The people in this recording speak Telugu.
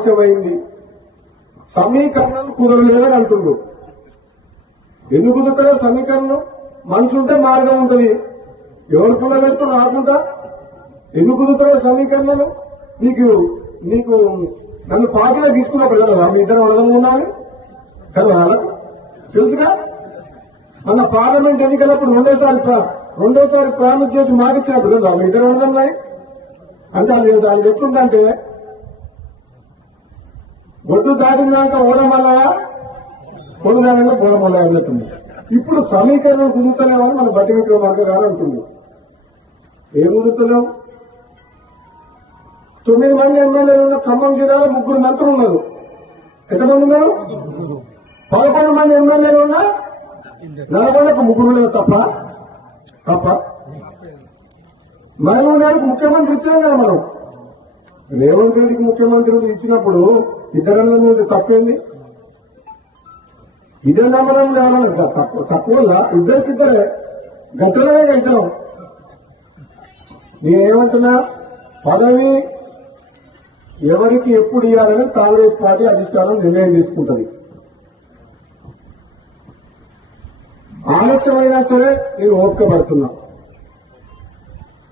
ఆలస్యమైంది, సమీకరణాలు కుదరలేదని అంటుండ్రు. ఎందుకు కుదురుతాయో సమీకరణం? మనసు ఉంటే మార్గం ఉంటుంది. ఎవరు కుదరలేదు రాకుండా ఎందుకు కుదురుతాయో సమీకరణలు? నీకు నన్ను పార్టీలో తీసుకున్నప్పుడు కదా మీ ఇద్దరు అర్థం ఉండాలి కదా, వాళ్ళకు తెలుసుగా. మన పార్లమెంట్ ఎన్నికలప్పుడు రెండోసారి ప్రామిస్ చేసి మాటిచ్చినప్పుడు కదా మీ ఇద్దరు అర్థంన్నాయి అంటే అది ఎట్లుందంటే ఒడ్డు దాటినాక ఓడమల్లయా, కొడుదానంగా బోడమల్లయా అన్నట్టుంది. ఇప్పుడు సమీకరణం కుదురుతలేమని మన బట్టి విక్రమార్క గారు అంటుంది. ఏం కుదురుతలేవు? 9 మంది ఎమ్మెల్యేలు ఉన్న ఖమ్మం జిల్లాలో 3 మంత్రులు ఉన్నారు. ఎంతమంది ఉన్నారు? 11 మంది ఎమ్మెల్యేలు ఉన్నా నల్గొండకు 3 తప్ప మహబూబ్ గారికి ముఖ్యమంత్రి ఇచ్చినాం కదా మనం. రేవంత్ రెడ్డికి ముఖ్యమంత్రులు ఇచ్చినప్పుడు ఇద్దరన్న మీద తక్కువైంది. ఇదే నమ్మడం కావాలని తక్కువ ఇద్దరికిద్దరే గట్టలనే ఇద్దరం. నేనేమంటున్నా, పదవి ఎవరికి ఎప్పుడు ఇవ్వాలని కాంగ్రెస్ పార్టీ అధిష్టానం నిర్ణయం తీసుకుంటుంది. ఆలస్యమైనా సరే నేను ఓపిక పడుతున్నా.